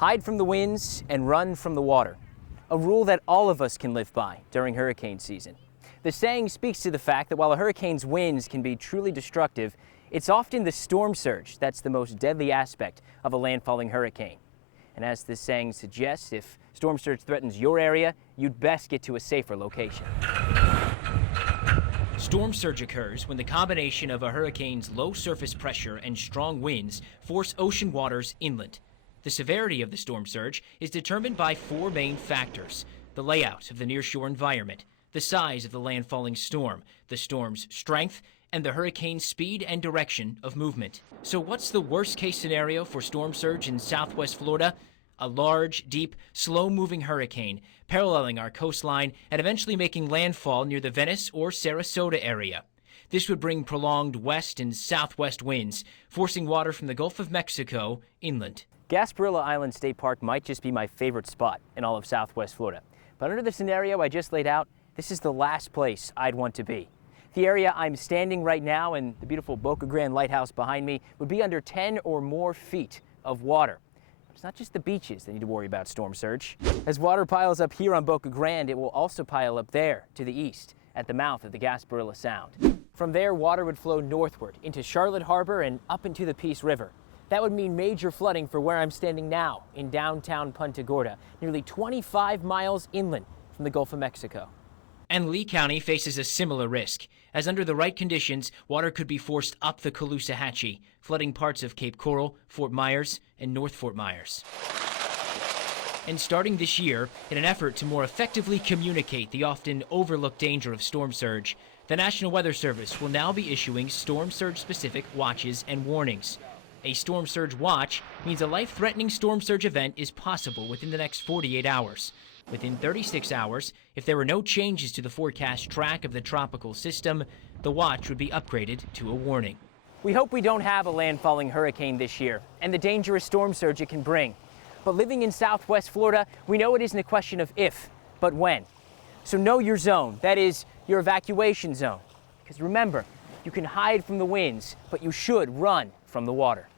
Hide from the winds and run from the water. A rule that all of us can live by during hurricane season. The saying speaks to the fact that while a hurricane's winds can be truly destructive, it's often the storm surge that's the most deadly aspect of a landfalling hurricane. And as this saying suggests, if storm surge threatens your area, you'd best get to a safer location. Storm surge occurs when the combination of a hurricane's low surface pressure and strong winds force ocean waters inland. The severity of the storm surge is determined by four main factors: the layout of the nearshore environment, the size of the landfalling storm, the storm's strength, and the hurricane's speed and direction of movement. So what's the worst case scenario for storm surge in southwest Florida? A large, deep, slow-moving hurricane paralleling our coastline and eventually making landfall near the Venice or Sarasota area. This would bring prolonged west and southwest winds, forcing water from the Gulf of Mexico inland. Gasparilla Island State Park might just be my favorite spot in all of southwest Florida. But under the scenario I just laid out, this is the last place I'd want to be. The area I'm standing right now and the beautiful Boca Grande lighthouse behind me would be under 10 or more feet of water. But it's not just the beaches that need to worry about storm surge. As water piles up here on Boca Grande, it will also pile up there to the east at the mouth of the Gasparilla Sound. From there, water would flow northward into Charlotte Harbor and up into the Peace River. That would mean major flooding for where I'm standing now in downtown Punta Gorda, nearly 25 miles inland from the Gulf of Mexico. And Lee County faces a similar risk, as under the right conditions, water could be forced up the Caloosahatchee, flooding parts of Cape Coral, Fort Myers, and North Fort Myers. And starting this year, in an effort to more effectively communicate the often overlooked danger of storm surge, the National Weather Service will now be issuing storm surge-specific watches and warnings. A storm surge watch means a life-threatening storm surge event is possible within the next 48 hours. Within 36 hours, if there were no changes to the forecast track of the tropical system, the watch would be upgraded to a warning. We hope we don't have a landfalling hurricane this year and the dangerous storm surge it can bring. But living in southwest Florida, we know it isn't a question of if, but when. So know your zone, that is, your evacuation zone. Because remember, you can hide from the winds, but you should run from the water.